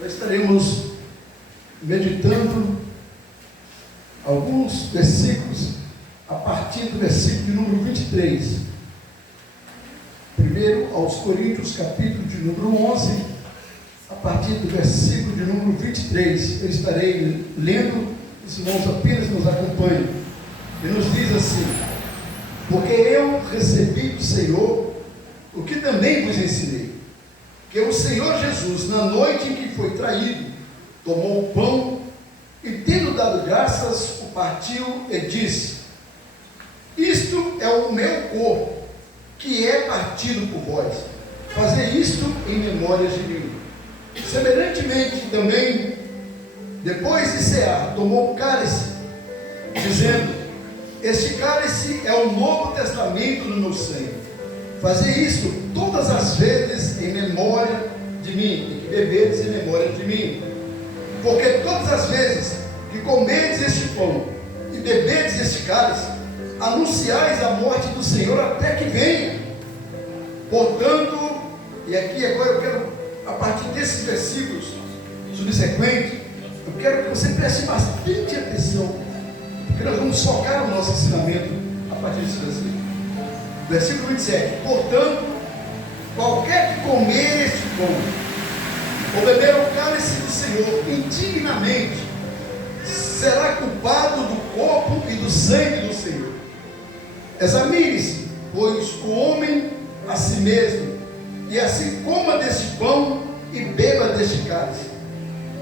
Nós estaremos meditando alguns versículos a partir do versículo de número 23. Primeiro aos Coríntios, capítulo de número 11, a partir do versículo de número 23. Eu estarei lendo, os irmãos apenas nos acompanham. E nos diz assim: porque eu recebi do Senhor o que também vos ensinei, que o Senhor Jesus, na noite em que foi traído, tomou o pão e, tendo dado graças, o partiu e disse: isto é o meu corpo, que é partido por vós. Fazei isto em memória de mim. Semelhantemente também, depois de cear, tomou o cálice, dizendo: este cálice é o novo testamento no meu sangue. Fazei isto todas as vezes em memória de mim, e que bebedes em memória de mim. Porque todas as vezes que comerdes este pão e bebedes este cálice, anunciais a morte do Senhor até que venha. Portanto, e aqui agora eu quero, a partir desses versículos subsequentes, eu quero que você preste bastante atenção, porque nós vamos focar o nosso ensinamento a partir desse versículo. Versículo 27. Portanto, qualquer que comer este pão ou beber o cálice do Senhor indignamente, será culpado do corpo e do sangue do Senhor. Examine-se, pois, o homem a si mesmo, e assim coma deste pão e beba deste cálice.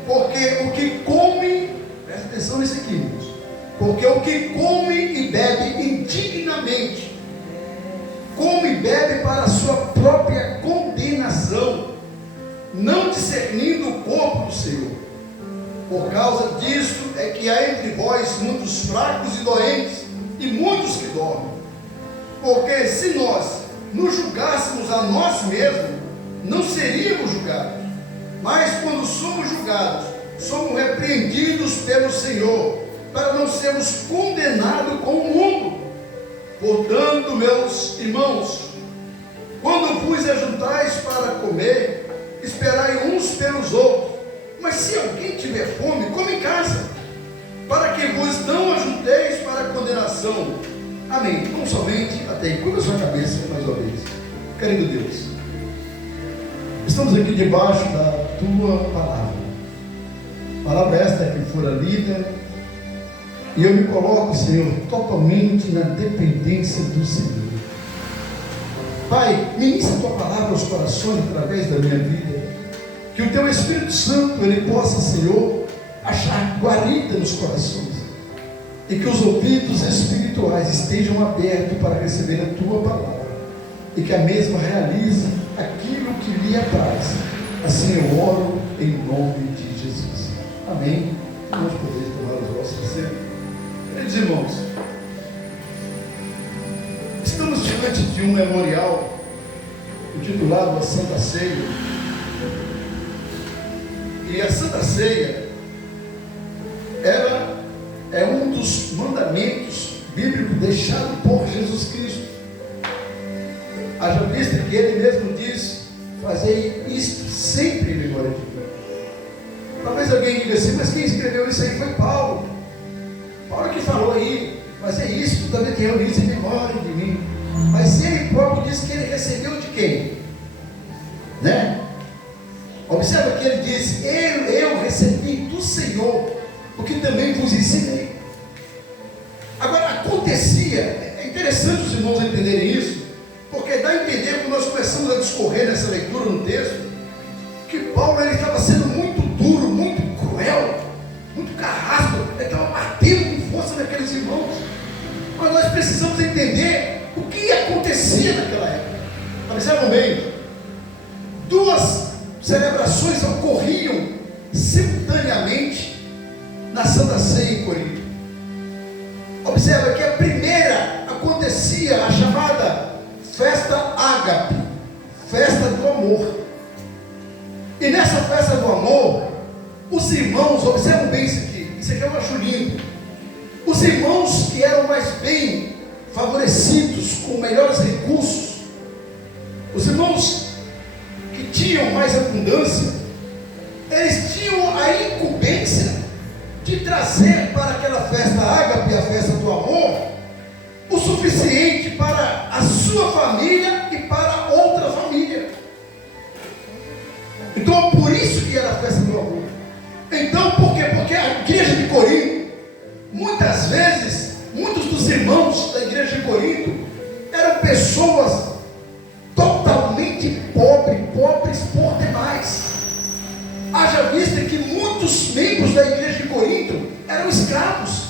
Porque o que come, presta atenção nisso aqui, irmãos, porque o que come e bebe indignamente, come e bebe para a sua própria condenação, não discernindo o corpo do Senhor. Por causa disso é que há entre vós muitos fracos e doentes, e muitos que dormem. Porque se nós nos julgássemos a nós mesmos, não seríamos julgados. Mas quando somos julgados, somos repreendidos pelo Senhor, para não sermos condenados com o mundo. Portanto, meus irmãos, quando vos ajuntais para comer, esperai uns pelos outros. Mas se alguém tiver fome, come em casa, para que vos não ajunteis para a condenação. Amém. Não somente até aí. Curva a sua cabeça mais uma vez. Querido Deus, estamos aqui debaixo da tua palavra. Palavra esta que fora lida, e eu me coloco, Senhor, totalmente na dependência do Senhor. Pai, ministra a tua palavra aos corações através da minha vida. Que o teu Espírito Santo, ele possa, Senhor, achar guarida nos corações. E que os ouvidos espirituais estejam abertos para receber a tua palavra. E que a mesma realize aquilo que lhe apraz. Assim eu oro em nome de Jesus. Amém. Nós podemos tomar os vossos assentos. Queridos irmãos, estamos diante de um memorial intitulado a Santa Ceia. E a Santa Ceia, ela é um dos mandamentos bíblicos deixado por Jesus Cristo. Haja vista que ele mesmo diz: fazei isto sempre em memória de mim. Talvez alguém diga assim: mas quem escreveu isso aí foi Paulo. Paulo que falou aí: fazer isso, também tem isso em memória de mim. Mas ele próprio diz que ele recebeu de quem? Né? Observa que ele diz: eu recebi do Senhor o que também vos ensinei. Agora, acontecia, é interessante os irmãos entenderem isso, porque dá a entender, quando nós começamos a discorrer nessa leitura no texto, que Paulo ele estava sendo muito duro, muito cruel, muito carrasco, ele estava batendo com força naqueles irmãos. Mas nós precisamos entender o que acontecia naquela época. Observa bem, duas celebrações ocorriam simultaneamente na Santa Ceia em Corinto. Observa que a primeira acontecia a chamada festa ágape, festa do amor. E nessa festa do amor, os irmãos, observam bem isso aqui eu acho lindo. Os irmãos que eram mais bem favorecidos, com melhores recursos, os irmãos que tinham mais abundância, eles tinham a incumbência de trazer para aquela festa ágape, a festa do amor, o suficiente para a sua família e para outra família. Então, por isso que era a festa do amor. Então, por quê? Porque a igreja de Corinto, muitas vezes, muitos dos irmãos da igreja de Corinto eram pessoas totalmente pobres por demais. Haja vista que muitos membros da igreja de Corinto eram escravos,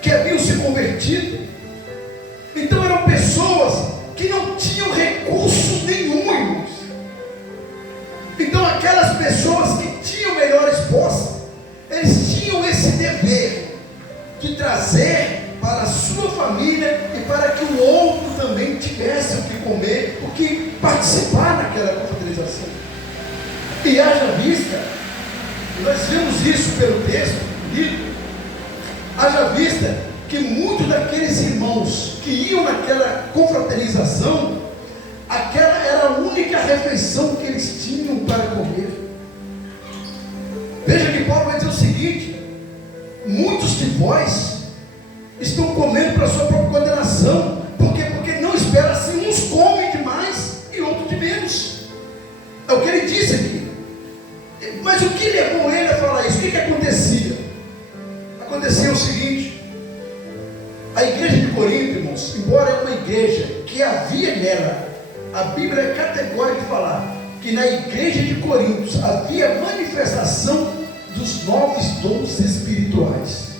que haviam se convertido. Então eram pessoas que não tinham recursos nenhum, irmãos. Então aquelas pessoas que tinham melhores posses, eles tinham esse dever de trazer para a sua família e para que o outro também tivesse o que comer, o que participar naquela confraternização. E haja vista, nós vemos isso pelo texto lido, haja vista que muitos daqueles irmãos que iam naquela confraternização, aquela era a única refeição que eles tinham para comer. Veja que Paulo vai dizer o seguinte: muitos de vós estão comendo para a sua própria condenação. Por quê? Porque não espera assim, uns comem demais e outros de menos. É o que ele disse aqui. Mas o que levou ele a falar isso? O que acontecia? Acontecia o seguinte: a igreja de Corinto, irmãos, embora é uma igreja que havia nela, a Bíblia é categórica de falar que na igreja de Corinto havia manifestação dos novos dons espirituais.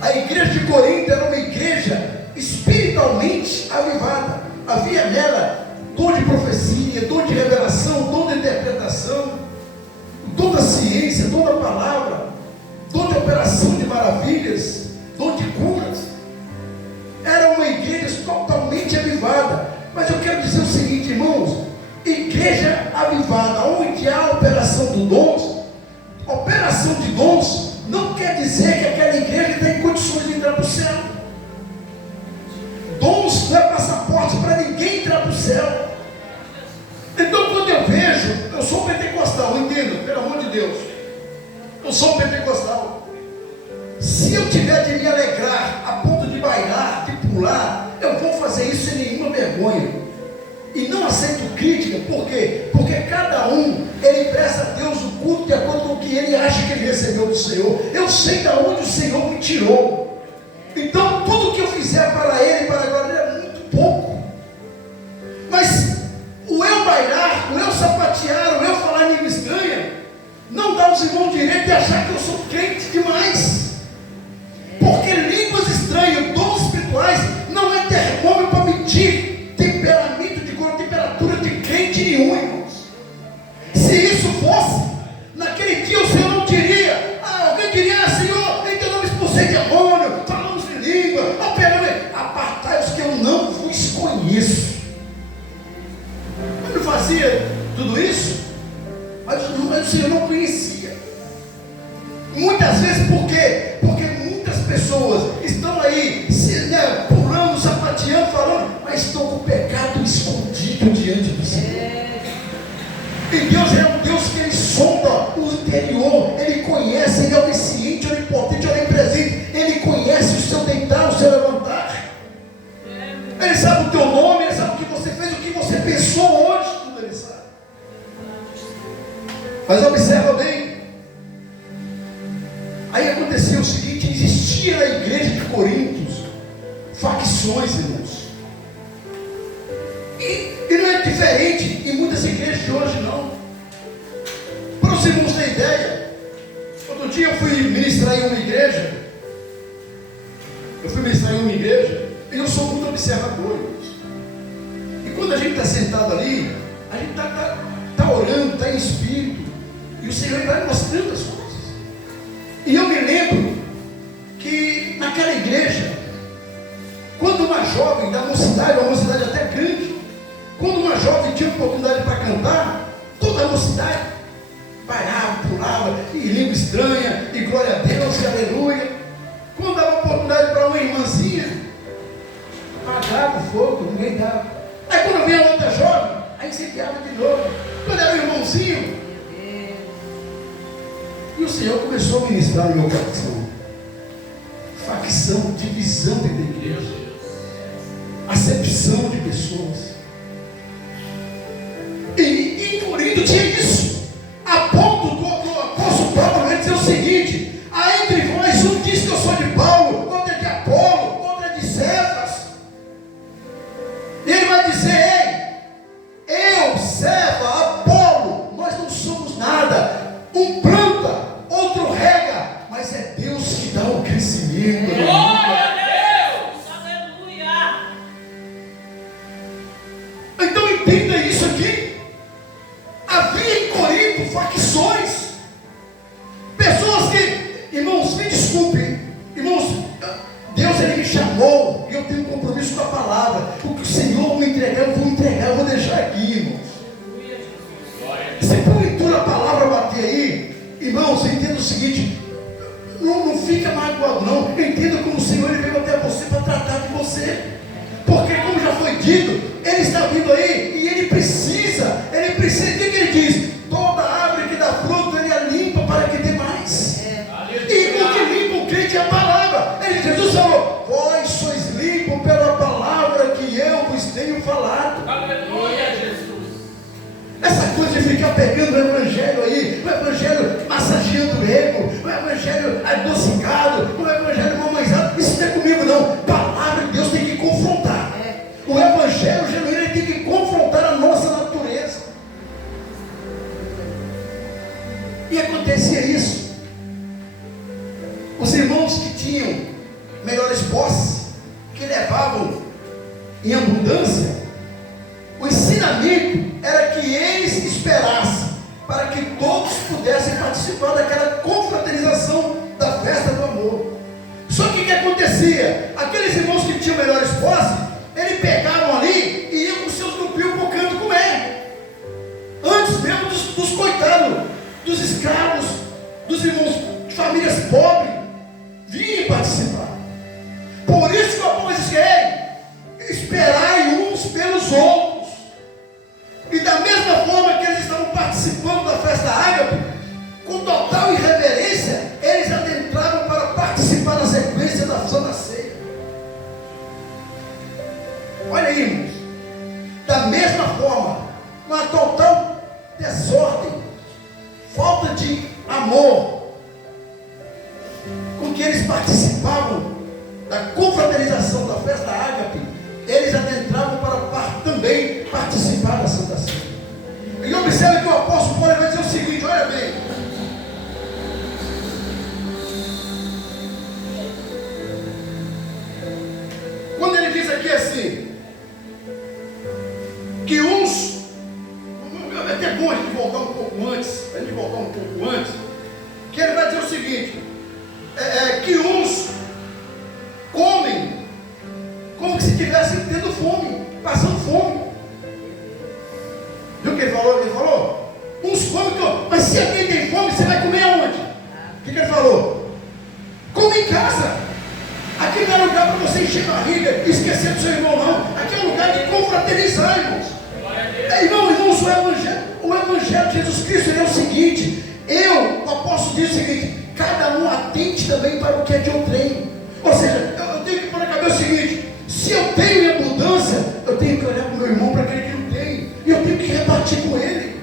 A igreja de Corinto era uma igreja espiritualmente avivada. Havia nela dom de profecia, dom de revelação, dom de interpretação, dom da ciência, dom da palavra, dom de operação de maravilhas, dom de curas. Era uma igreja totalmente avivada. Mas eu quero dizer o seguinte, irmãos: igreja avivada, onde há operação de dons, não quer dizer que aquela igreja tem condições de entrar para o céu. Dons não é passaporte para ninguém entrar para o céu. Então, quando eu vejo, eu sou pentecostal, entendo, pelo amor de Deus, eu sou pentecostal. Se eu tiver de me alegrar a ponto de bailar, de pular, eu vou fazer isso sem nenhuma vergonha. E não aceito crítica. Por quê? Porque cada um, ele presta a Deus o culto de acordo com o que ele acha que ele recebeu do Senhor. Eu sei de onde o Senhor me tirou. Então tudo que eu fizer para Ele e para a glória é muito pouco. Mas o eu bailar, o eu sapatear, o eu falar língua estranha, não dá aos irmãos direito de achar que eu sou crente demais. Porque línguas estranhas, dons espirituais, não é termômetro para medir temperamento de cor, temperatura de crente nenhum, irmãos. Se isso fosse, naquele dia o Senhor não diria, alguém diria: Senhor, em teu nome expulsei demônio, falamos em língua, apartai-vos que eu não vos conheço. Ele não fazia tudo isso, mas o Senhor não conhecia. Muitas vezes, por quê? Porque muitas pessoas estão aí, pulando, sapateando, falando, mas estão com o pecado escondido diante do Senhor. E Deus é um Deus que Ele sonda o interior, Ele conhece, Ele é onisciente, onipotente, onipresente, Ele conhece o seu deitar, o seu levantar. Ele sabe o teu nome, Ele sabe o que você fez, o que você pensou hoje, tudo Ele sabe. Mas observa bem, aí acontecia o seguinte: existia na igreja de Corinto facções, irmãos. E não é diferente em muitas igrejas de hoje, não. Para os irmãos terem ideia, outro dia eu fui ministrar em uma igreja. E eu sou muito observador, irmãos. E quando a gente está sentado ali, a gente está orando, está em espírito, e o Senhor vai mostrando as coisas. E eu me lembro que naquela igreja, quando uma jovem da mocidade, uma mocidade até grande, quando uma jovem tinha oportunidade para cantar, toda a mocidade parava, pulava, e língua estranha, e glória a Deus, e aleluia. Quando dava oportunidade para uma irmãzinha, apagava o fogo, ninguém dava. Aí quando vinha outra jovem, aí incendiava de novo. Quando era o irmãozinho, E o Senhor começou a ministrar no meu coração. Facção, divisão dentro da igreja, acepção de pessoas. E em Corinto tinha isso, a ponto do apóstolo Paulo dizer o seguinte: há entre vós um diz que eu sou de Paulo, outro é de Apolo, outro é de Cefas. E ele vai dizer: ei, eu, Cefa, Apolo, nós não somos nada. Um planta, outro rega, mas é Deus que dá o crescimento. Glória a Deus! Aleluia! Então entenda isso aqui. Havia em Corinto facções, pessoas que, irmãos, me desculpem, irmãos, Deus ele me chamou e eu tenho um compromisso com a palavra. O que o Senhor me entregar, eu vou entregar, eu vou deixar aqui, irmãos. Se porventura a palavra bater aí, irmãos, entenda o seguinte: não fica magoado, não. Entenda como o Senhor ele veio até você para tratar de você. Porque, como já foi dito, ele está vindo aí e ele precisa, o que ele diz? Toda árvore que dá fruto, ele a limpa para que dê mais. E o que limpa o crente é a palavra. Jesus falou: vós sois limpos pela palavra que eu vos tenho falado. Aleluia, Jesus! Essa coisa de ficar pegando o evangelho aí, o evangelho massageando o ego, o evangelho adocicado, o evangelho mamãezado, isso não é comigo não. A palavra de Deus tem que confrontar. O evangelho genuíno ele tem que confrontar a nossa natureza. E acontecia isso. Os irmãos que tinham melhores posses, que levavam em abundância, o ensinamento era que eles esperassem para que todos pudessem participar daquela confraternização da festa do amor. Só que o que acontecia? Aqueles irmãos que tinham melhores posses, eles pegavam ali e iam com seus grupinhos para o canto comer. Antes mesmo dos coitados, dos escravos, dos irmãos de famílias pobres, vinham participar. Por isso que o apóstolo diz: esperai uns pelos outros. E da mesma forma que eles estavam participando da festa ágape, com total irreverência, eles adentravam para participar da sequência da Santa Ceia. Olha aí, irmãos. Da mesma forma, uma total desordem, falta de amor, com que eles participavam da confraternização da festa ágape, eles adentravam para também participar da Santa Ceia. E observe que o apóstolo Paulo vai dizer o seguinte: olha bem, quando ele diz aqui assim, que uns, é até bom a gente voltar um pouco antes, que ele vai dizer o seguinte, que uns comem como se estivessem tendo fome, passando fome. Viu o que ele falou? Uns comem, mas se alguém tem fome, você vai comer aonde? O que ele falou? Come em casa. Aqui não é lugar para você encher a barriga e esquecer do seu irmão, não. Aqui é um lugar de confraternizar, irmãos. Irmãos, o Evangelho de Jesus Cristo é o seguinte: o apóstolo diz o seguinte: cada um atente também para o que é de outrem. Ou seja, eu tenho que pôr na cabeça o seguinte: se eu tenho em abundância, eu tenho que olhar para o meu irmão, para aquele que não tem, e eu tenho que repartir com ele.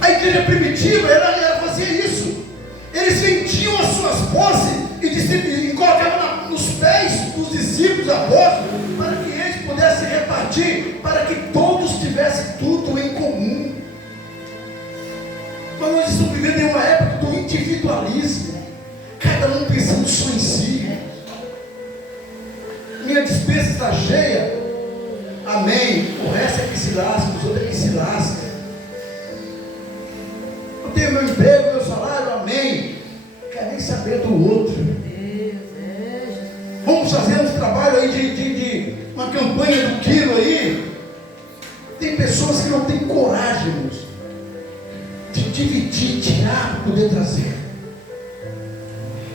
A igreja primitiva, ela fazia isso. Eles vendiam as suas posses e colocavam nos pés dos discípulos apóstolos, para que eles pudessem repartir, para que todos tivessem tudo em comum. Mas nós estamos vivendo em uma época do individualismo, cada um pensando só em si. Minha despensa está cheia, amém. O resto é que se lasca, os outros é que se lasca. Eu tenho meu emprego, meu salário, amém. Não quero nem saber do outro. Vamos fazer um trabalho aí de uma campanha do quilo aí. Tem pessoas que não têm coragem, irmãos, de dividir, tirar para poder trazer.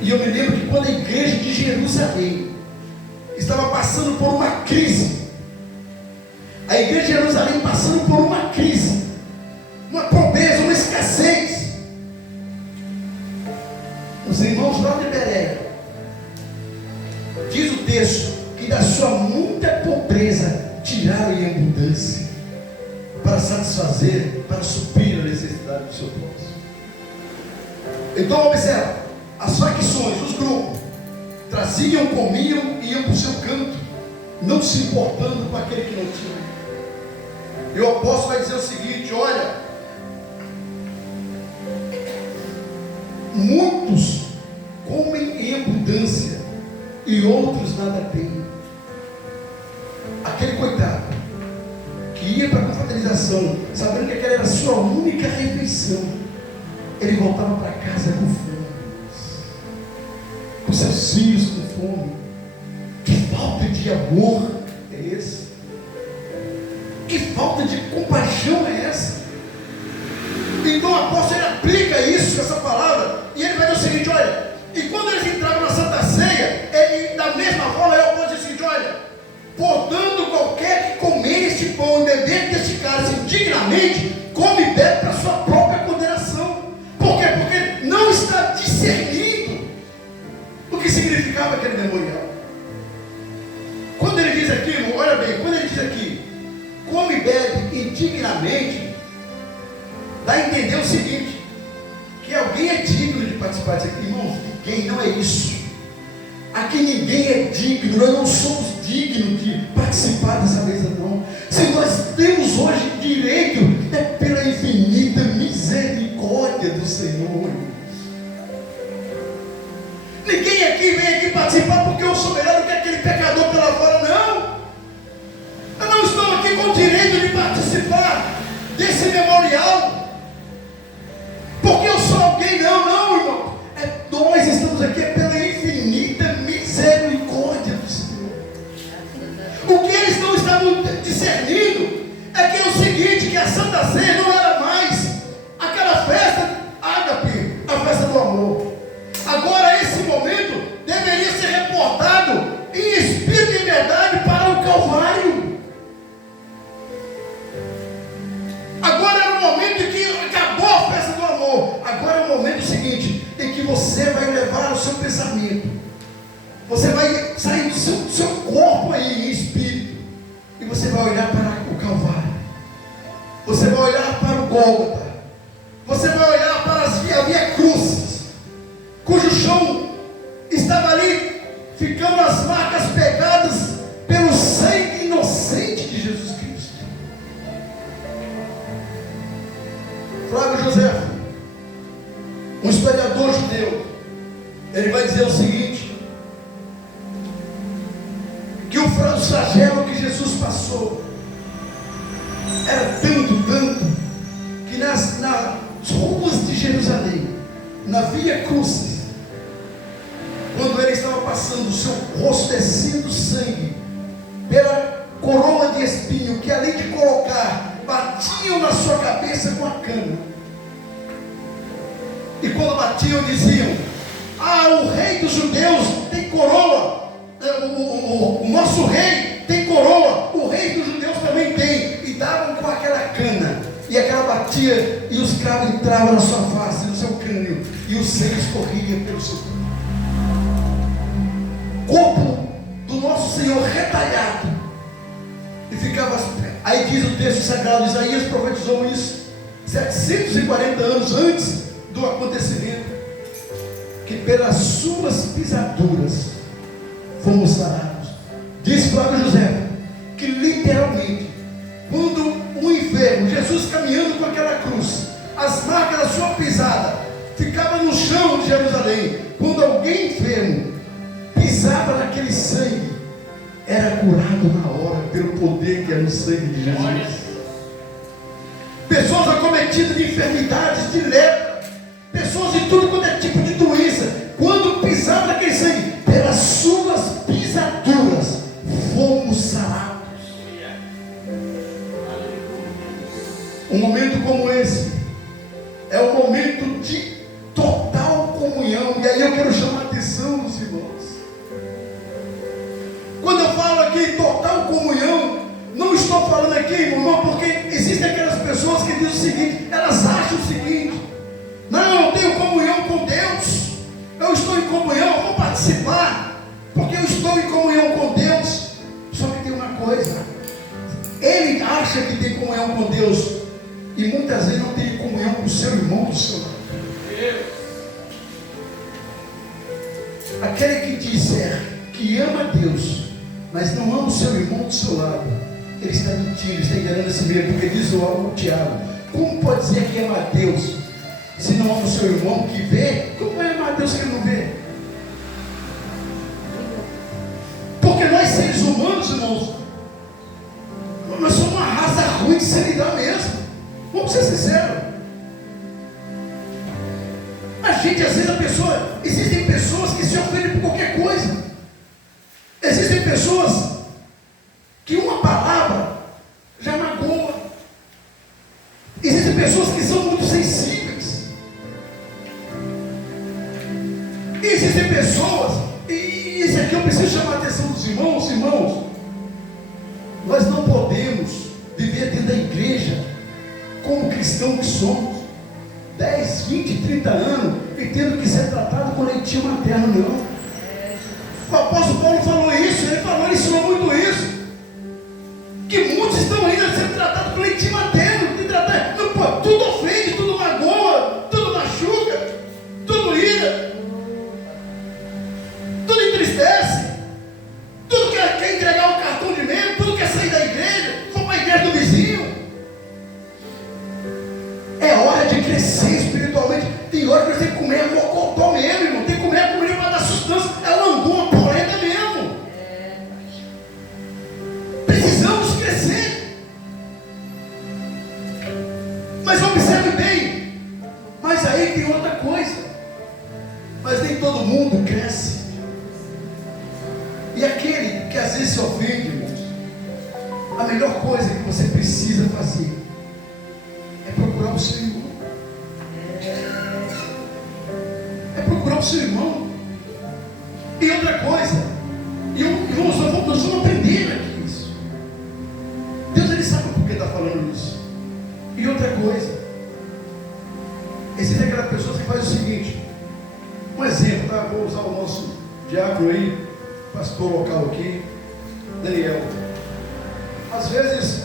E eu me lembro que quando a igreja de Jerusalém estava passando por uma crise, a igreja de Jerusalém passando por uma crise, uma pobreza, uma escassez, irmãos lá de Bereia, diz o texto que da sua muita pobreza tiraram em abundância para satisfazer, para suprir a necessidade do seu próximo. Então observa, as facções, os grupos traziam, comiam e iam para o seu canto, não se importando com aquele que não tinha. E o apóstolo vai dizer o seguinte: olha, muitos comem em abundância e outros nada têm. Aquele coitado que ia para a confraternização, sabendo que aquela era a sua única refeição, ele voltava para casa com fome, com seus filhos com fome. Que falta de amor é esse? Que falta de compaixão é essa? Então o apóstolo ele aplica isso, essa palavra, e ele vai dizer o seguinte: olha, e quando eles entravam na Santa Ceia, ele, da mesma forma, o apóstolo diz o seguinte: olha, portanto, qualquer que comer este pão e beber deste cálice indignamente, come e bebe para a sua própria condenação. Por quê? Porque não está discernindo o que significava aquele memorial. Quando ele diz aqui, irmão, olha bem, quando ele diz aqui, come e bebe indignamente, dá a entender o seguinte: que alguém é digno de participar disso aqui. Irmãos, ninguém, não é isso. Aqui ninguém é digno, nós não somos dignos de participar dessa mesa, não. Se nós temos hoje direito, é pela infinita misericórdia do Senhor. Ninguém aqui vem aqui participar porque eu sou melhor do que aquele pecador que lá fora, não. Eu não estou aqui com o direito de participar desse memorial porque eu sou alguém, não, irmão. Nós estamos aqui pela infinita misericórdia do Senhor. O que eles não estavam discernindo é que é o seguinte: que a Santa Ceia não era mais aquela festa ágape, a festa do amor. Agora esse momento deveria ser reportado em espírito e verdade para o Calvário. Agora era o momento em que acabou a festa do amor. Agora é o momento seguinte, em que você vai levar o seu pensamento, você vai sair do seu corpo aí em espírito, e você vai olhar para o Calvário, você vai olhar para o Gólgota, você vai olhar para a Via Cruz, cujo chão estava ali, ficando as marcas pegadas pelo sangue inocente de Jesus Cristo. Flávio José, um historiador judeu, ele vai dizer o seguinte: que o flagelo que Jesus passou era tanto, que nas ruas de Jerusalém, na Via Cruz, quando ele estava passando, o seu rosto descendo sangue pela coroa de espinho, que além de colocar, batiam na sua cabeça com a cana. E quando batiam, diziam: o rei dos judeus tem coroa, o nosso rei tem coroa, o rei dos judeus também tem. E davam com aquela cana, e aquela batia, e os cravos entravam na sua face, no seu crânio, e o sangue escorria pelo seu corpo do nosso Senhor retalhado, e ficava. Aí diz o texto sagrado, Isaías profetizou isso 740 anos antes do acontecimento, que pelas suas pisaduras fomos sarados. Diz Flávio José que literalmente, quando o enfermo, Jesus caminhando com aquela cruz, as marcas da sua pisada ficavam no chão de Jerusalém, quando alguém enfermo pisava naquele sangue, era curado na hora pelo poder que é no sangue de Jesus. Pessoas acometidas de enfermidades, de lepra, pessoas de tudo quanto é tipo de doença, quando pisavam naquele sangue, pelas suas pisaduras fomos sarados. Um momento como esse é um momento de total comunhão. E aí eu quero chamar a atenção dos irmãos. Quando eu falo aqui total comunhão, não estou falando aqui, irmão, porque existem aquelas pessoas que dizem o seguinte, elas acham o seguinte: não, eu tenho comunhão com Deus, eu estou em comunhão, eu vou participar, porque eu estou em comunhão com Deus. Só que tem uma coisa, ele acha que tem comunhão com Deus, e muitas vezes não tem comunhão com o seu irmão do seu lado. Aquele que disser que ama Deus, mas não ama o seu irmão do seu lado, ele está mentindo, está enganando a si mesmo, porque diz o Tiago: como pode dizer que ama a Deus, se não ama o seu irmão que vê? Como vai amar a Deus que ele não vê? Porque nós, seres humanos, irmãos, nós somos uma raça ruim de se lidar mesmo. Vamos ser sinceros. A gente, às vezes, existem pessoas que se ofendem por qualquer coisa. Existem pessoas que uma palavra já magoa. Existem pessoas que são muito sensíveis. E existem pessoas, e isso aqui eu preciso chamar a atenção dos irmãos. Irmãos, nós não podemos viver dentro da igreja como cristão que somos, 10, 20, 30 anos, e tendo que ser tratado com leitinho materno, não. O apóstolo Paulo falou isso, ele ensinou muito isso, que muitos estão ainda sendo tratados com leitinho materno, tudo ofende, tudo magoa, tudo machuca, tudo ira, tudo entristece, tudo quer entregar um cartão de membro, tudo quer sair da igreja, for para a igreja do vizinho. É hora de crescer espiritualmente. Tem hora que você tem que comer mocotó mesmo, irmão. Tem que comer a comida para dar sustância. É uma polenta mesmo. Precisamos crescer. Mas observe bem. Mas aí tem outra coisa. Mas nem todo mundo cresce. E aquele que às vezes se ofende, irmãos, a melhor coisa que você precisa fazer é procurar o seu irmão. É procurar o seu irmão. E outra coisa, irmãos, nós vamos aprender aqui isso. Deus, ele sabe por que está falando isso. E outra coisa, existe aquela pessoa que faz o seguinte, um exemplo, tá? Vou usar o nosso diácono aí, pastor local aqui, Daniel. Às vezes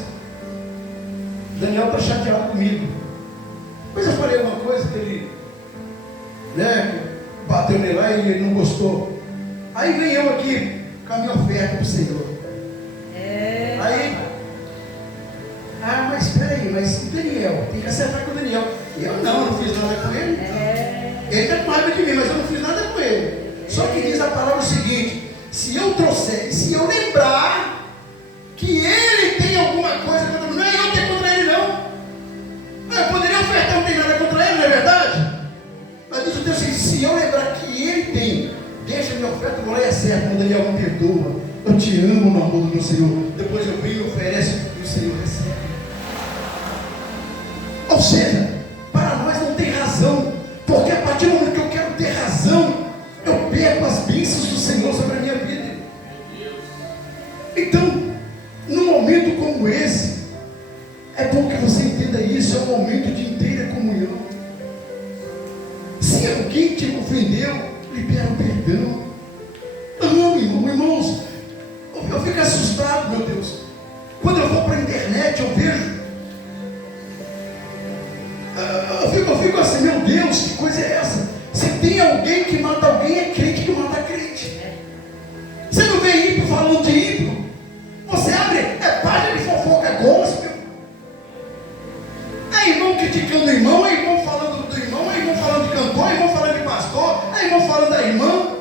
Daniel está chateado comigo, mas eu falei uma coisa que ele, bateu nele lá e ele não gostou. Aí vem eu aqui com a minha oferta para o Senhor. Aí, mas espera aí, mas e Daniel? Tem que acertar com o Daniel. Eu não fiz nada com ele. Ele está com raiva de mim, mas eu não fiz nada com ele. Só que diz a palavra o seguinte: se eu trouxer, se eu lembrar que ele tem alguma coisa contra mim, não é eu que é contra ele, não. Eu poderia ofertar, não tem nada contra ele, não é verdade? Mas diz o Deus assim: se eu lembrar que ele tem, deixa minha oferta, vou lá e acerta. Quando Daniel me perdoa, eu te amo no amor do meu Senhor. Depois eu venho e ofereço e o Senhor recebe. Ou seja, para nós não tem razão, porque a partir do momento que eu quero ter razão, eu perco as bênçãos do Senhor sobre a minha vida. Então, num momento como esse, é bom que você entenda isso, é um momento de inteira comunhão. Se alguém te ofendeu, libera o perdão. Não, irmãos, eu fico assustado, meu Deus. Quando eu vou para a internet, eu vejo, eu fico assim, meu Deus, que coisa é essa? Se tem alguém que mata alguém, é crente que mata crente. Você não vê ímpio falando de ímpio? Você abre, página de fofoca gospel. É irmão criticando o irmão, é irmão falando do irmão, é irmão falando de cantor, é irmão falando de pastor, é irmão falando da irmã.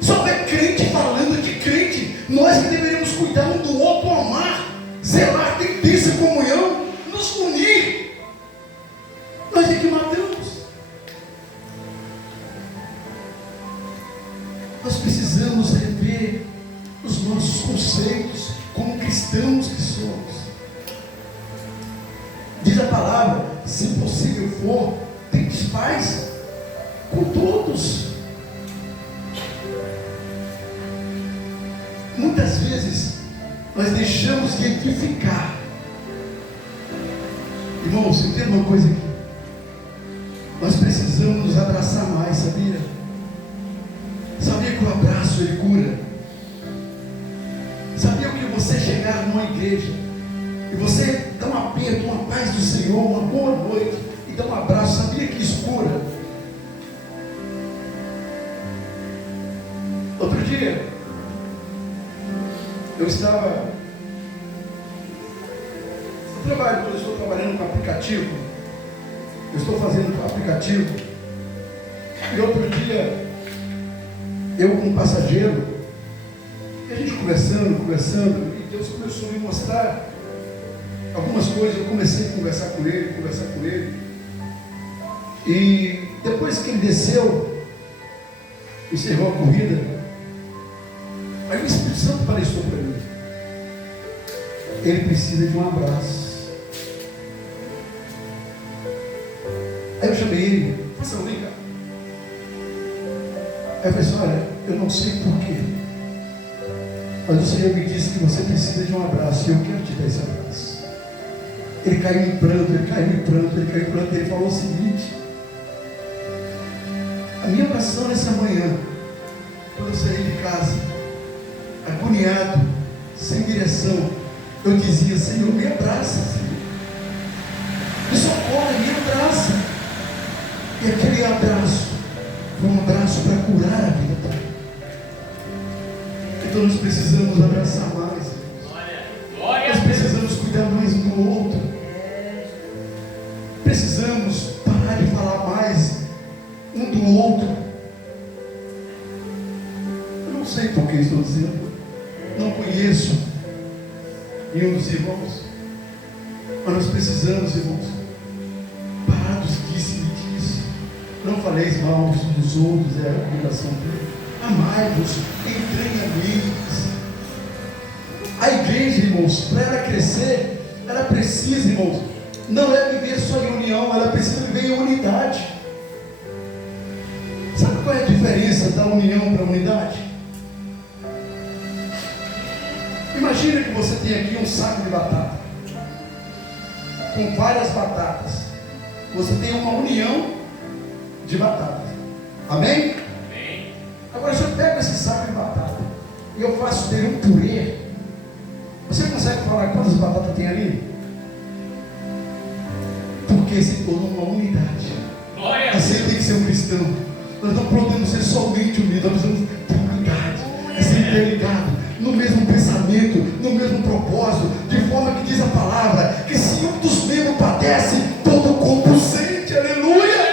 Só é crente falando de crente. Nós que deveríamos cuidar um do outro, amar, zelar, ter intensa comunhão, nos unir. Nós é que matamos. Nós precisamos rever os nossos conceitos como cristãos que somos. Diz a palavra: se possível for, tendes paz com todos. Muitas vezes nós deixamos de edificar. Irmãos, entenda uma coisa aqui. Nós precisamos nos abraçar mais, sabia? Sabia que o abraço ele cura? Sabia que você chegar numa igreja e você dá um aperto, uma paz do Senhor, uma boa noite e dá um abraço, sabia que isso cura? Outro dia eu estava eu estou trabalhando com aplicativo, eu estou fazendo com aplicativo, e outro dia eu com um passageiro, e a gente conversando, e Deus começou a me mostrar algumas coisas. Eu comecei a conversar com ele, e depois que ele desceu, encerrou a corrida, aí o Espírito Santo apareceu para mim. Ele precisa de um abraço. Aí eu chamei ele, faça um liga. Aí eu falei assim, olha, eu não sei porquê, mas o Senhor me disse que você precisa de um abraço, e eu quero te dar esse abraço. Ele caiu em pranto, ele falou o seguinte: a minha oração nessa manhã, quando eu saí de casa, agoniado, sem direção, eu dizia, Senhor, me abraça, Senhor, me socorre, me abraça. E aquele abraço foi um abraço para curar a vida dele. Então nós precisamos abraçar mais. Nós precisamos cuidar mais um do outro. Precisamos parar de falar mais um do outro. Eu não sei por que estou dizendo, não conheço nenhum dos irmãos, mas nós precisamos, irmãos, parar dos disse-me. Não faleis mal uns dos outros, é a recomendação dele. Amai-vos em treinamentos. A igreja, irmãos, para ela crescer, ela precisa, irmãos, não é viver só em união, ela precisa viver em unidade. Sabe qual é a diferença da união para a unidade? Imagina que você tem aqui um saco de batata, com várias batatas. Você tem uma união de batata. Amém? Amém. Agora, se eu pego esse saco de batata e eu faço dele um purê, você consegue falar quantas batatas tem ali? Porque se tornou uma unidade. Assim tem que ser um cristão. Nós não podemos ser somente unidos, nós precisamos ter unidade, ser interligado, no mesmo pensamento, no mesmo propósito, de forma que diz a palavra, que se um dos membros padece, todo o corpo sente. Aleluia!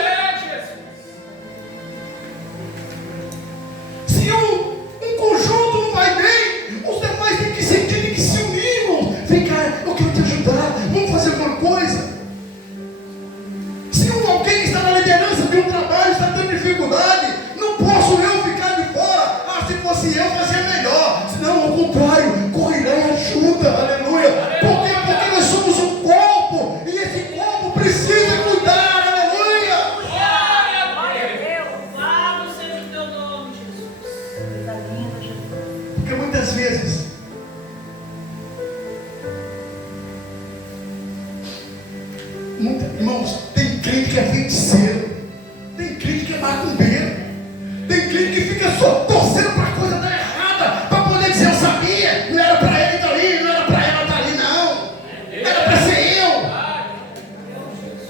Irmãos, tem crente que é feiticeiro, tem crente que é macumbeiro, tem crente que fica só torcendo para a coisa dar errada, para poder dizer, eu sabia, não era para ele estar ali, não era para ela estar ali, não, era para ser eu.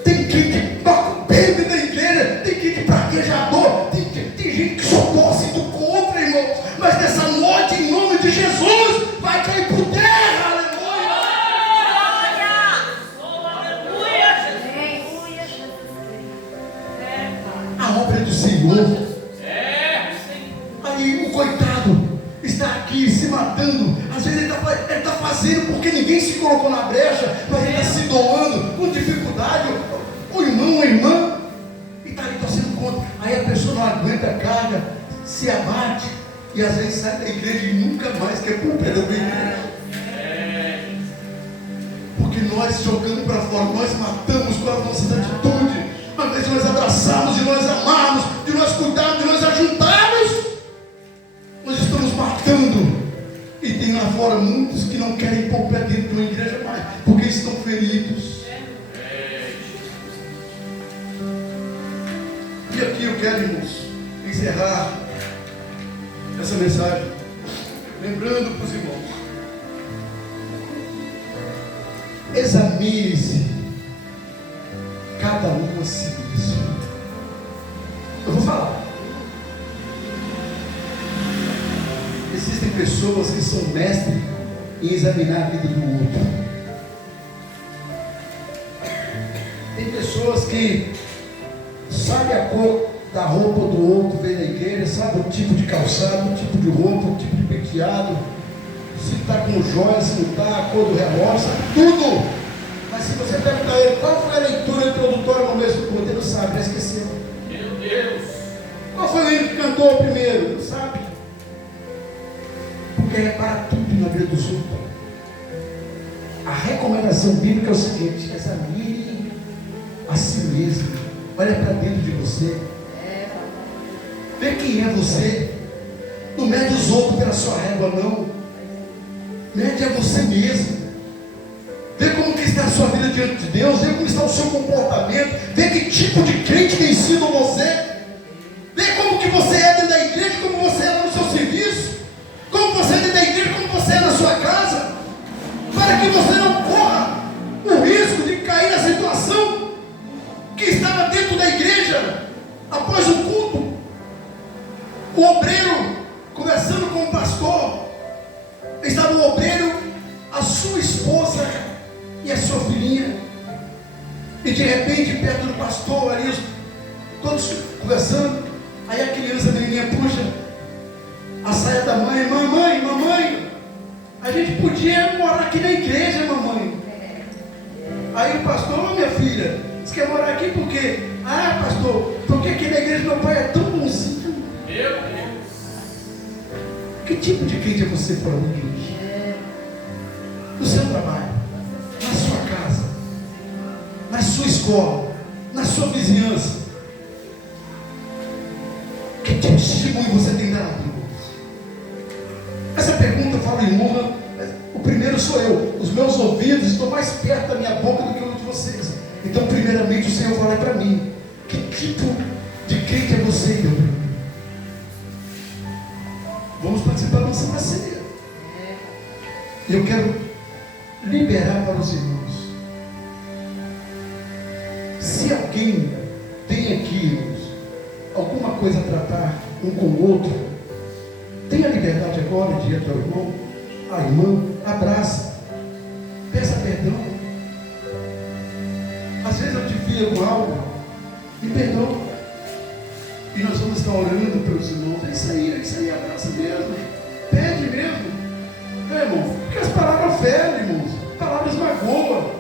Tem crente macumbeiro dentro da igreja, tem crente praguejador, tem gente que só torce do contra, irmãos, mas nessa noite, em nome de Jesus, vai cair por terra. Aí o coitado está aqui se matando. Às vezes ele está fazendo porque ninguém se colocou na brecha, mas ele está se doando com dificuldade. O irmão, uma irmã, e está ali torcendo contra. Aí a pessoa não aguenta a carga, se abate e às vezes sai da igreja e nunca mais quer pôr o pé da igreja. Porque nós jogamos para fora, nós matamos com a nossa atitude. Ao invés de nós abraçarmos, de nós amarmos, de nós cuidarmos, de nós ajuntarmos, nós estamos matando. E tem lá fora muitos que não querem pôr o pé dentro de uma igreja mais, porque estão feridos. aqui eu quero, irmãos, encerrar essa mensagem, lembrando para os irmãos: examine-se cada um a si mesmo. Eu vou falar. Existem pessoas que são mestres em examinar a vida do outro. Tem pessoas que sabem a cor da roupa do outro, vem na igreja, sabe o tipo de calçado, o tipo de roupa, o tipo de penteado, se está com joia, se não está, a cor do relógio, sabe tudo. Mas se você perguntar a ele qual foi a leitura introdutória no mês do culto, ele não sabe, já esqueceu. Meu Deus! Qual foi o hino que cantou primeiro? Não sabe. Porque repara tudo na vida dos outros. A recomendação bíblica é o seguinte: examine a si mesmo, olha para dentro de você, vê quem é você. Não mede os outros pela sua régua, não. Mede a você mesmo. Vê como que está a sua vida diante de Deus, vê como está o seu comportamento, vê que tipo de crente tem sido você, vê como que você é dentro da igreja, como você é no seu serviço, como você é dentro da igreja, como você é na sua casa, para que você não corra o risco de cair na situação que estava dentro da igreja, após o culto, o obreiro conversando com o pastor, estava o obreiro, a sua esposa e a sua filhinha, e de repente perto do pastor ali, todos conversando, aí a criança, a menininha puxa a saia da mãe: mamãe, a gente podia morar aqui na igreja, mamãe. Aí o pastor: minha filha, você quer morar aqui por quê? Ah, pastor, porque aqui na igreja meu pai é tão bonzinho. Meu Deus! Que tipo de crente é você fora da igreja? No seu trabalho, na sua casa, na sua escola, na sua vizinhança. Que tipo de testemunho você tem dado, irmãos? Essa pergunta eu falo, irmão, o primeiro sou eu. Os meus ouvidos estão mais perto da minha boca do que o de vocês. Então, primeiramente, o Senhor fala para mim: que tipo de crente é você, meu irmão? Vamos participar da nossa parceria. Eu quero liberar para os irmãos. Se alguém tem aqui, irmãos, alguma coisa a tratar um com o outro, tenha liberdade agora de ir até o irmão, a irmã, abraça, peça perdão. Às vezes eu te vi com algo, me perdoa. E nós vamos estar orando pelos irmãos. É isso aí, abraça mesmo, pede mesmo, irmão, porque as palavras ferem, irmãos, palavras magoam.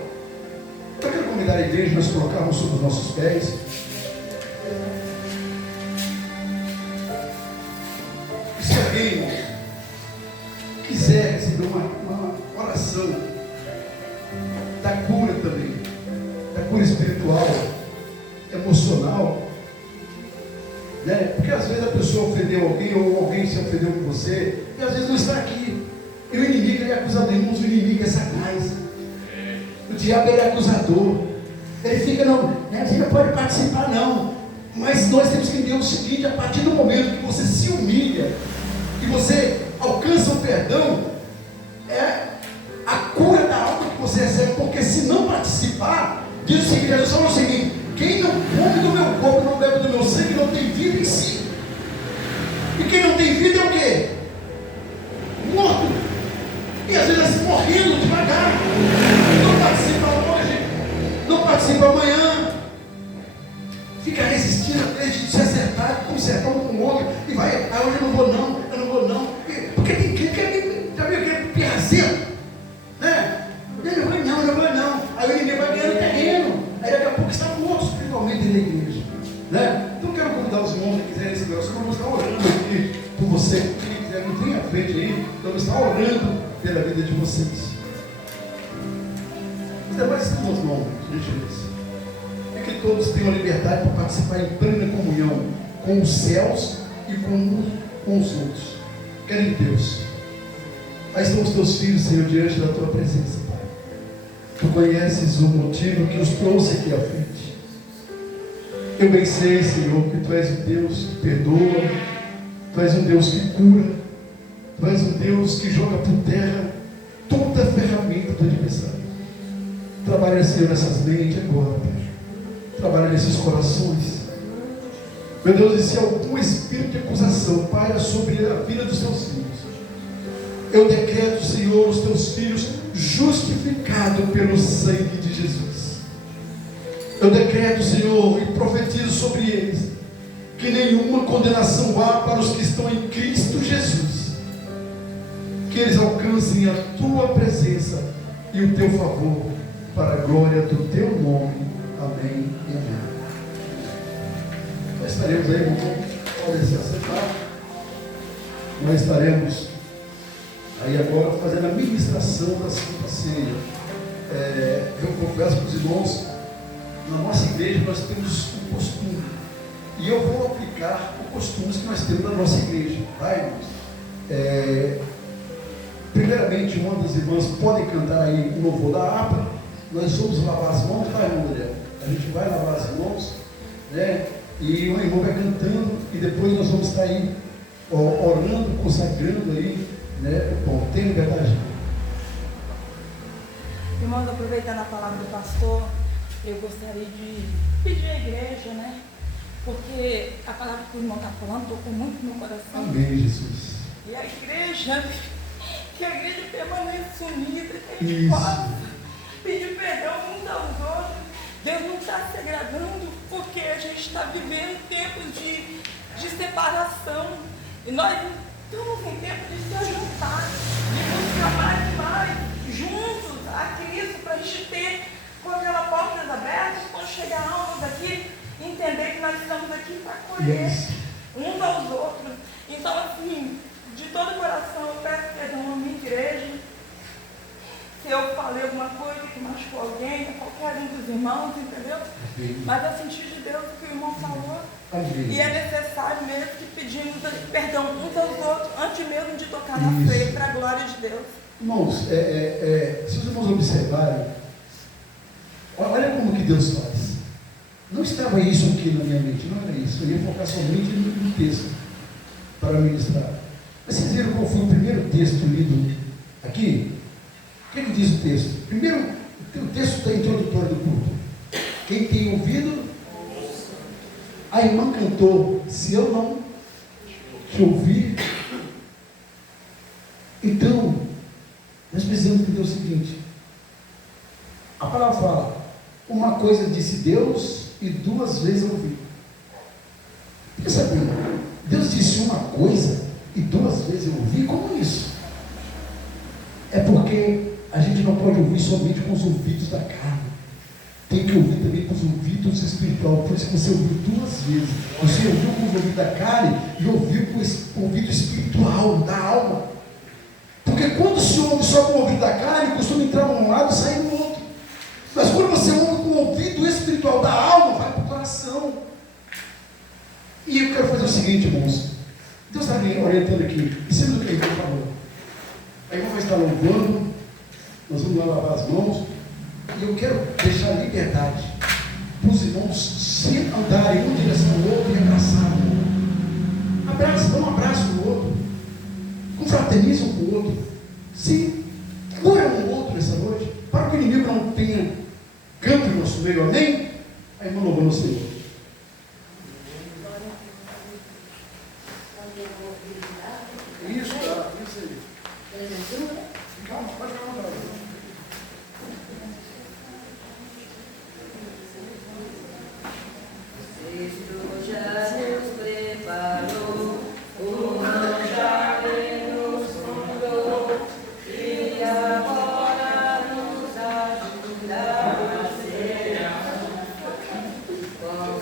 Eu quero convidar a igreja, nós colocarmos sobre os nossos pés. E se alguém, irmão, quiser receber uma oração da cura também, da cura espiritual, emocional, né? Porque às vezes a pessoa ofendeu alguém, ou alguém se ofendeu com você, e às vezes não está aqui. E o inimigo, ele é acusador, irmãos, o inimigo é sagaz. O diabo, ele é acusador. Ele fica, não, né, você não pode participar não. Mas nós temos que entender o seguinte: a partir do momento que você se humilha, que você alcança o perdão, é a cura da alma que você recebe. Porque se não participar, diz o seguinte: Jesus falou o seguinte: quem não come do meu corpo, não bebe do meu sangue, não tem vida em si. E quem não tem vida é o quê? Morto. E às vezes assim, morrendo devagar. Não participa hoje, não participa amanhã, fica resistindo a vez de se acertar, consertar um com o outro, e vai: hoje eu não vou não. Porque tem que, já viu aquele pirraceiro, né? Eu não vou não. Aí o inimigo vai ganhando terreno, aí daqui a pouco está morto espiritualmente dentro da igreja, né? Então quero convidar os irmãos que quiserem receber oração, vamos estar orando aqui por você. Quem quiser, não tem à frente aí, vamos estar orando pela vida de vocês. Mas estamos nas mãos de Jesus. E que todos tenham liberdade para participar em plena comunhão com os céus e com os outros. Querem Deus. Aí estão os teus filhos, Senhor, diante da tua presença, Pai. Tu conheces o motivo que os trouxe aqui à frente. Eu bem sei, Senhor, que Tu és um Deus que perdoa, Tu és um Deus que cura, Tu és um Deus que joga por terra toda a ferramenta do adversário. Trabalha, Senhor, nessas mentes agora, Pai. Trabalha nesses corações. Meu Deus, e se algum espírito de acusação paira sobre a vida dos Teus filhos, eu decreto, Senhor, os Teus filhos justificados pelo sangue de Jesus. Eu decreto, Senhor, e profetizo sobre eles que nenhuma condenação há para os que estão em Cristo Jesus. Que eles alcancem a Tua presença e o Teu favor, para a glória do Teu nome. Amém e amém. Nós estaremos aí, irmão, podem se assentar. Nós estaremos aí agora fazendo a ministração da Santa Ceia. Eu confesso para os irmãos, na nossa igreja nós temos um costume, e eu vou aplicar os costumes que nós temos na nossa igreja, tá, irmãos? Primeiramente, uma das irmãs pode cantar aí o louvor da harpa. Nós vamos lavar as mãos, tá, irmão André? A gente vai lavar as mãos, né? E o irmão vai cantando, e depois nós vamos estar aí orando, consagrando aí, né? Bom, tem liberdade. Irmãos, aproveitando a palavra do pastor, eu gostaria de pedir à igreja, né? Porque a palavra que o irmão está falando tocou muito no meu coração. Amém, Jesus. E a igreja, que a igreja permaneça unida, que a gente possa pedir perdão uns aos outros. Deus não está se agradando porque a gente está vivendo tempos de separação. E nós estamos em tempo de se juntar, de buscar mais juntos a Cristo, para a gente ter com aquelas portas abertas, quando chegar almas aqui, entender que nós estamos aqui para acolher uns aos outros. Então, assim, de todo o coração, eu peço perdão à minha igreja. Se eu falei alguma coisa que machucou alguém, a qualquer um dos irmãos, entendeu? Mas eu senti de Deus o que o irmão falou. E é necessário mesmo que pedimos perdão uns aos outros, antes mesmo de tocar na ceia, para a glória de Deus. Irmãos, se os irmãos observarem, olha como que Deus faz. Não estava isso aqui na minha mente, não era isso. Eu ia focar somente no texto para ministrar. Mas vocês viram qual foi o primeiro texto lido aqui? O que diz o texto? Primeiro, o texto está introdutório do culto. Quem tem ouvido, a irmã cantou, se eu não te ouvir. Então, nós precisamos entender o seguinte: a palavra fala, uma coisa disse Deus e duas vezes eu ouvi. Pensa bem, Deus disse uma coisa e duas vezes eu ouvi? Como isso? É porque a gente não pode ouvir somente com os ouvidos da carne, tem que ouvir também com os ouvidos espirituais. Por isso que você ouviu duas vezes. Você ouviu com os ouvidos da carne e ouviu com o ouvido espiritual, da alma. Porque quando se ouve só com o ouvido da carne, costuma entrar num lado e sair no outro. Mas quando você ouve com o ouvido espiritual da alma, vai para o coração. E eu quero fazer o seguinte, irmãos. Deus está me orientando aqui, em cima do que a irmã falou. A irmã vai estar louvando, nós vamos lá lavar as mãos, e eu quero deixar liberdade para os irmãos se andarem um em direção ao outro e abraçar o outro. Abraça, dá um abraço no outro, confraterniza um com o outro, se cura um outro essa noite, para que o inimigo não tenha campo no nosso meio, amém? A irmã louvando o Senhor. Isso, tá, isso aí. Calma, pode ficar à vontade. Cristo já nos preparou, o não já nos fundou, e agora nos ajuda a ser com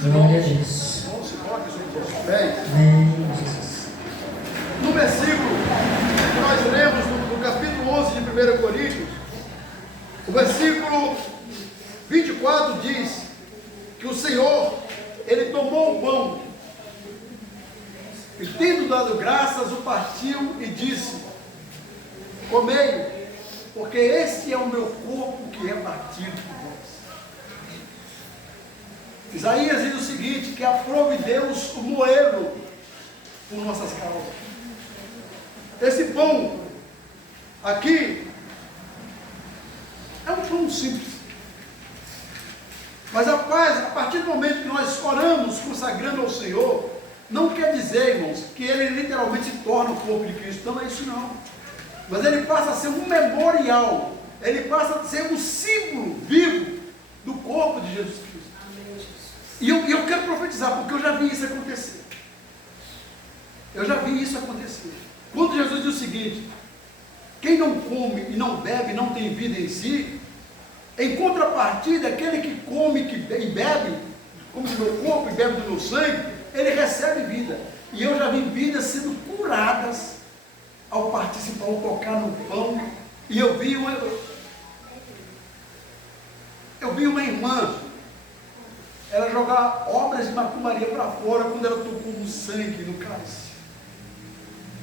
Queridos Glória a irmãos, Deus. vamos se colocar sobre os nossos pés. Amém, Jesus. No versículo que nós lemos no capítulo 11 de 1 Coríntios, o versículo 24 diz que o Senhor, Ele tomou o pão e, tendo dado graças, o partiu e disse: comei, porque este é o meu corpo que é partido por vós. Isaías diz o seguinte, que aprove Deus o moê-lo por nossas causas. Esse pão aqui é um pão simples, mas a partir do momento que nós oramos consagrando ao Senhor, não quer dizer, irmãos, que ele literalmente se torna o corpo de Cristo. Não é isso não, mas ele passa a ser um memorial, ele passa a ser um símbolo vivo do corpo de Jesus Cristo. E eu quero profetizar, porque eu já vi isso acontecer. Eu já vi isso acontecer. Quando Jesus diz o seguinte: quem não come e não bebe não tem vida em si, em contrapartida, aquele que come e bebe, come do meu corpo e bebe do meu sangue, ele recebe vida. E eu já vi vidas sendo curadas ao participar, ao tocar no pão. E eu vi uma irmã, ela jogar obras de macumbaria para fora quando ela tocou no sangue, no cálice.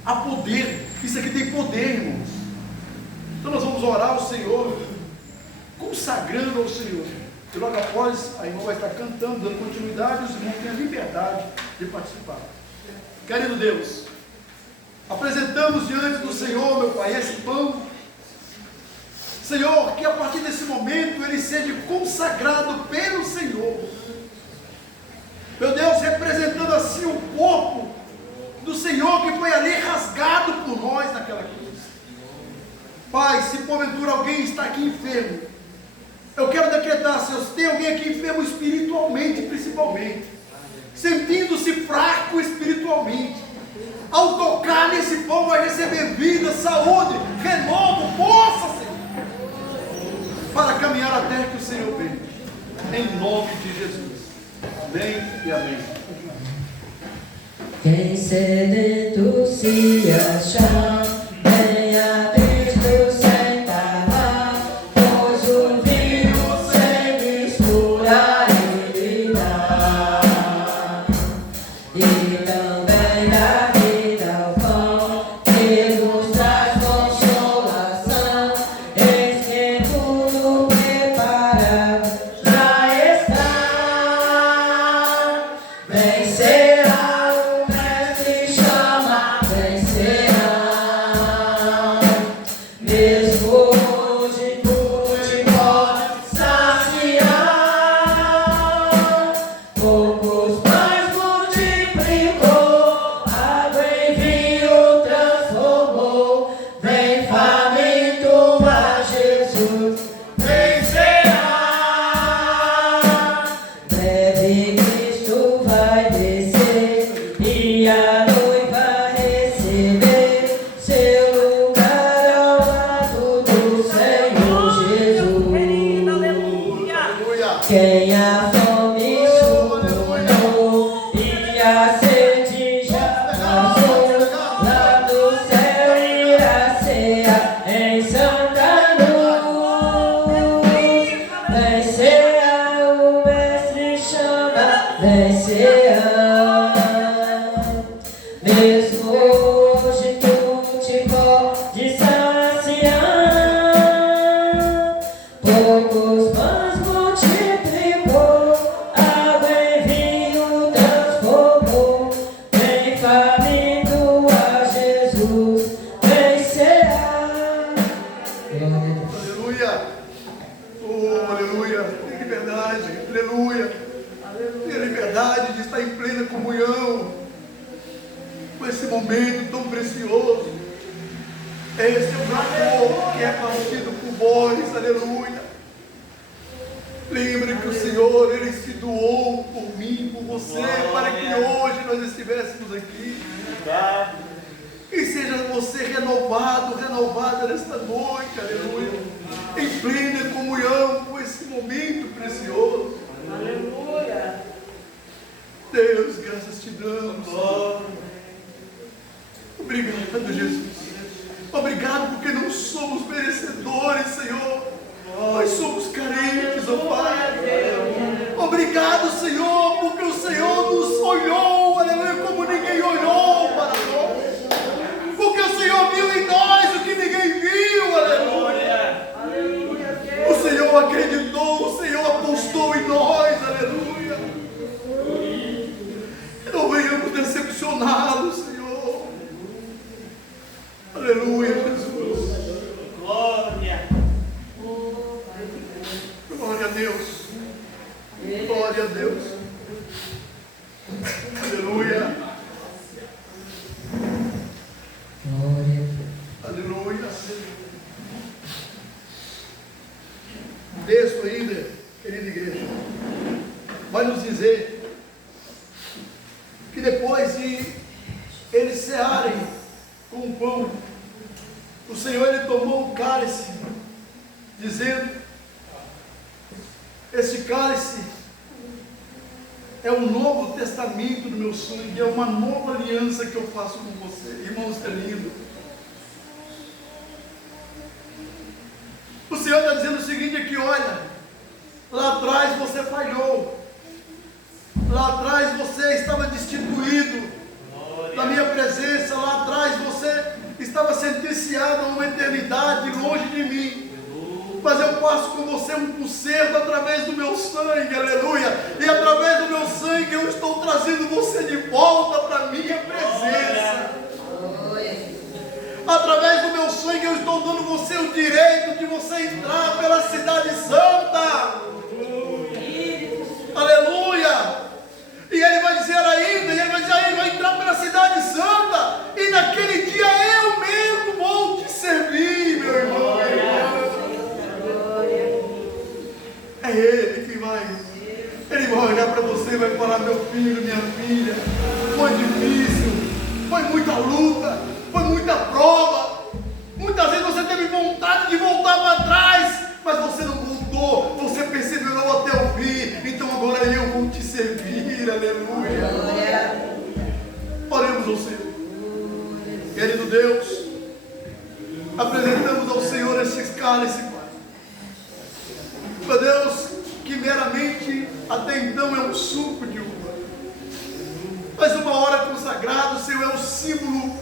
Há poder, isso aqui tem poder, irmãos. Então nós vamos orar ao Senhor, consagrando ao Senhor. E logo após, a irmã vai estar cantando, dando continuidade, e os irmãos têm a liberdade de participar. Querido Deus, apresentamos diante do Senhor, meu Pai, esse pão. Senhor, que a partir desse momento ele seja consagrado pelo Senhor. Meu Deus, representando assim o corpo do Senhor que foi ali rasgado por nós naquela cruz. Pai, se porventura alguém está aqui enfermo, eu quero decretar, Senhor, se tem alguém aqui enfermo espiritualmente, principalmente, sentindo-se fraco espiritualmente, ao tocar nesse pão vai receber vida, saúde, renovo, força, Senhor, para caminhar até que o Senhor venha, em nome de Jesus. Amém e amém. Quem sedento se achar, venha Cristo sentar lá, pois o vinho sem misturar ele dá, e também dá vida ao pão, que nos traz consolação. Eis que tudo preparado já está. Vencerá o Mestre, chama, vencerá. Mesmo hoje tu te pode saciar. Poucos pães multiplicou, água em vinho transformou. Vem faminto a Jesus, vencerá. Breve Cristo vai descer e a noiva receber seu lugar ao lado do Senhor Jesus. Aleluia. Aleluia. Quem a fome suportou e a sede já passou, lá do céu irá cear em santa luz. Vencerá o Mestre, chama, vencerá. Mesmo hoje tu te pode saciar. Poucos pães multiplicou, água em vinho transformou. Vem faminto a Jesus, vencerá. Glória a Deus. Aleluia. Oh, aleluia. Tem liberdade. Aleluia. Tem liberdade de estar em plena comunhão com esse momento tão precioso. Esse é o meu corpo que é partido por vós. Aleluia. Lembre que o Senhor, Ele se doou por mim, por você, para que hoje nós estivéssemos aqui. E seja você renovado, renovada nesta noite, aleluia, em plena comunhão com esse momento precioso. Aleluia. Deus, graças te damos. Obrigado, Jesus. Obrigado porque não somos merecedores, Senhor. Nós somos carentes, ó Pai. Obrigado, Senhor, porque o Senhor nos olhou, aleluia, como ninguém olhou para nós. Porque o Senhor viu em nós o que ninguém viu, aleluia. O Senhor acreditou, o Senhor apostou em nós, aleluia. Que não venhamos decepcioná-lo, Senhor. Aleluia, Jesus. Glória. Glória a Deus. Glória a Deus. Aleluia. Aleluia. O texto ainda, querida igreja, vai nos dizer que depois de eles cearem com o pão, o Senhor ele tomou o cálice, dizendo: esse cálice é um novo testamento do meu sangue, é uma nova aliança que eu faço com você. Irmãos, é lindo. O Senhor está dizendo o seguinte aqui: olha, lá atrás você falhou, lá atrás você estava destituído da minha presença, lá atrás você estava sentenciado a uma eternidade longe de mim. Mas eu faço com você um conserto através do meu sangue, aleluia. E através do meu sangue eu estou trazendo você de volta para a minha presença. Através do meu sangue eu estou dando você o direito de você entrar pela cidade santa. Aleluia. E ele vai dizer ainda, ele vai entrar pela cidade santa. E naquele dia eu mesmo vou te servir, meu irmão. É Ele que vai. Ele vai olhar para você e vai falar: meu filho, minha filha, foi difícil, foi muita luta, foi muita prova. Muitas vezes você teve vontade de voltar para trás, mas você não voltou, você perseverou até o fim. Então agora eu vou te servir, aleluia. Oremos ao Senhor. Querido Deus, apresentamos ao Senhor esses cálices, Pai. Meu Deus, que meramente até então é um suco de uva, mas uma hora consagrada, Senhor, é o símbolo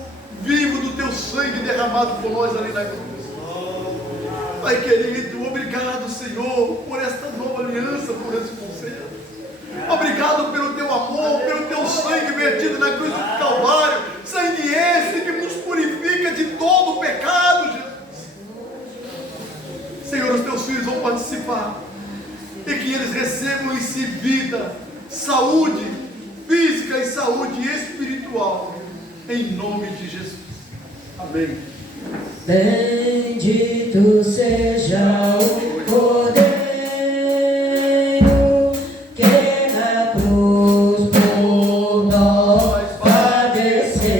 vivo do teu sangue derramado por nós ali na cruz. Pai querido, obrigado, Senhor, por esta nova aliança, por esse conselho. Obrigado pelo teu amor, pelo teu sangue vertido na cruz do Calvário, sangue esse que nos purifica de todo o pecado, Jesus. Senhor, os teus filhos vão participar e que eles recebam em si vida, saúde física e saúde espiritual, em nome de Jesus. Amém. Bendito seja o Cordeiro que na cruz por nós padeceu.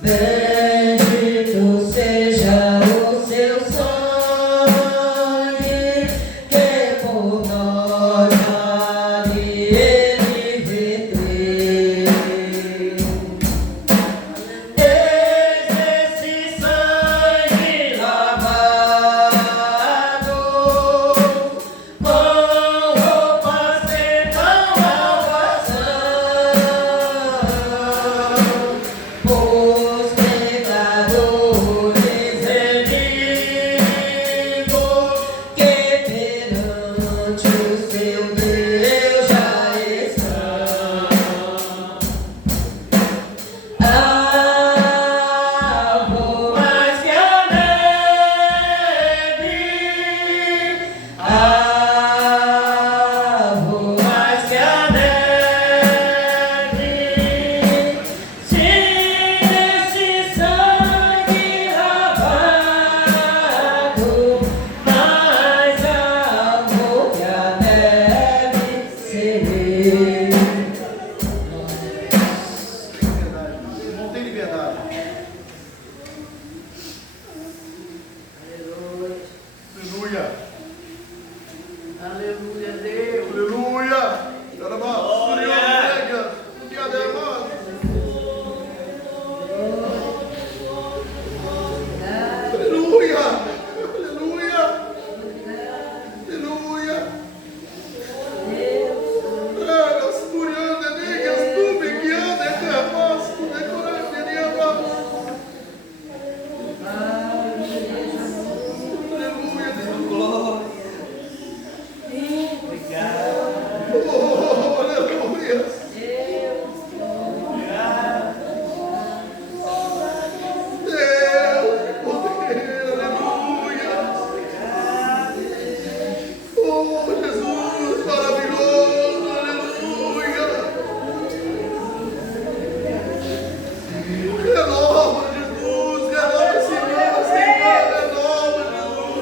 Bendito seja o seu sangue que por nós ali ele verteu. Esse sangue lava Oh, aleluia. Deus, que poder, aleluia. Oh, Jesus, maravilhoso, aleluia. Renova, Jesus, renova esse irmão, Senhor, renova, Jesus.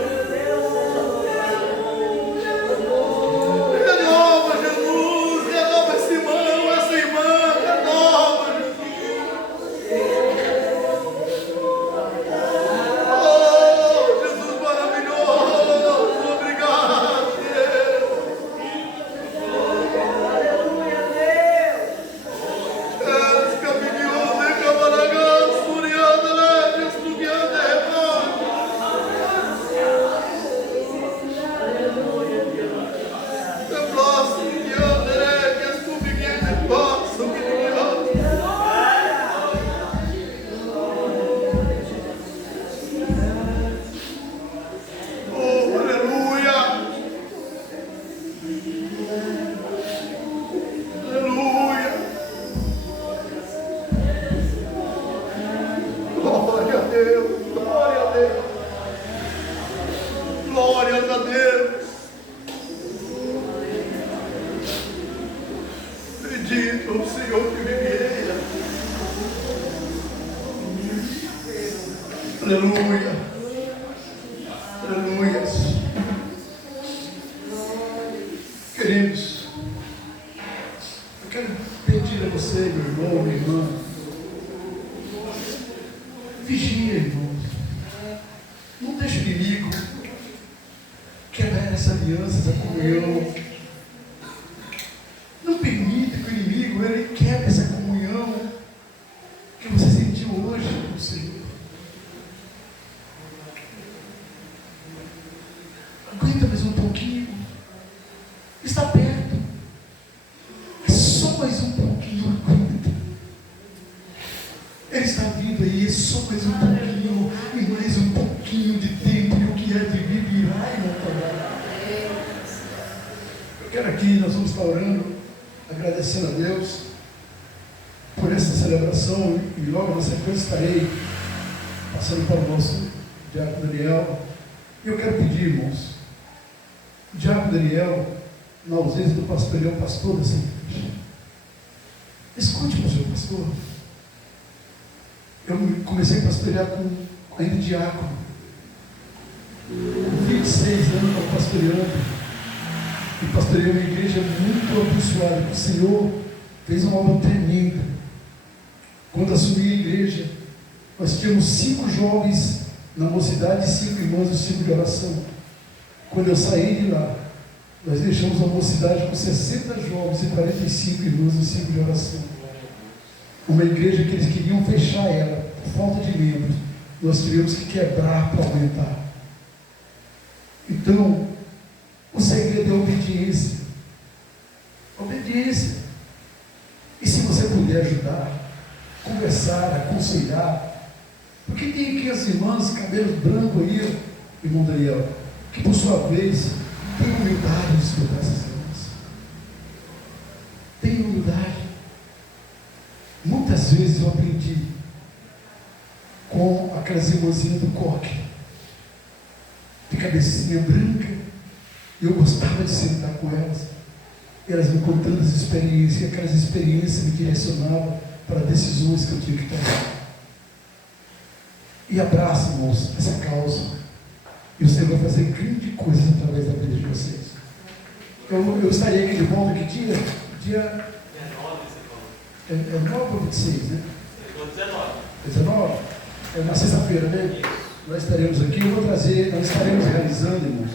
Renova, Jesus, renova esse irmão, essa irmã, renova, oh, Jesus maravilhoso, obrigado, Deus. Es caminhão de camaragã, surianda, leves, subianda, remando. É próximo, guiando, leves, subindo, passo, guiando. Oh, aleluia. Aleluia. Glória a Deus, glória a Deus, glórias a Deus. Bendito o Senhor que vive. Aleluia, aleluia. Queridos, eu quero pedir a você, meu irmão, minha irmã, vigia, irmãos. Não deixe o inimigo quebrar essa aliança, essa comunhão. Não permita que o inimigo ele quebre essa comunhão que você sentiu hoje com o Senhor. Aguenta mais um pouquinho. Está perto. É só mais um pouquinho. Aguenta. Ele está vindo aí, é só mais um pouquinho, e mais um pouquinho de tempo, e o que é de vir virá e não parar. Eu quero aqui, nós vamos estar orando, agradecendo a Deus por essa celebração, e logo na sequência estarei passando para o nosso diácono Daniel. E eu quero pedir, irmãos, o diácono Daniel, na ausência do pastor, ele é o pastor dessa igreja. Escute para o seu pastor. Eu comecei a pastorear ainda diácono. Com 26 anos eu pastoreando. E pastoreei uma igreja muito abençoada, que o Senhor fez uma obra tremenda. Quando assumi a igreja, nós tínhamos 5 jovens na mocidade e 5 irmãos do ciclo de oração. Quando eu saí de lá, nós deixamos a mocidade com 60 jovens e 45 irmãos do ciclo de oração. Uma igreja que eles queriam fechar ela, por falta de membros, nós tivemos que quebrar para aumentar. Então, o segredo é a obediência. Obediência. E se você puder ajudar, conversar, aconselhar, porque tem aqui as irmãs, cabelos brancos aí, irmão Daniel, que por sua vez tem humildade de escutar essas irmãs. Tem humildade. Muitas vezes eu aprendi com aquelas irmãzinhas do coque, de cabecinha branca, e eu gostava de sentar com elas. E elas me contando as experiências, e aquelas experiências me direcionavam para decisões que eu tinha que tomar. E abraça, irmãos, essa causa. E o Senhor vai fazer grande coisa através da vida de vocês. Eu estarei aqui de volta, que dia? Dia 9 ou 26, né? 19. É na sexta-feira, né? Nós estaremos aqui, nós estaremos realizando, irmãos,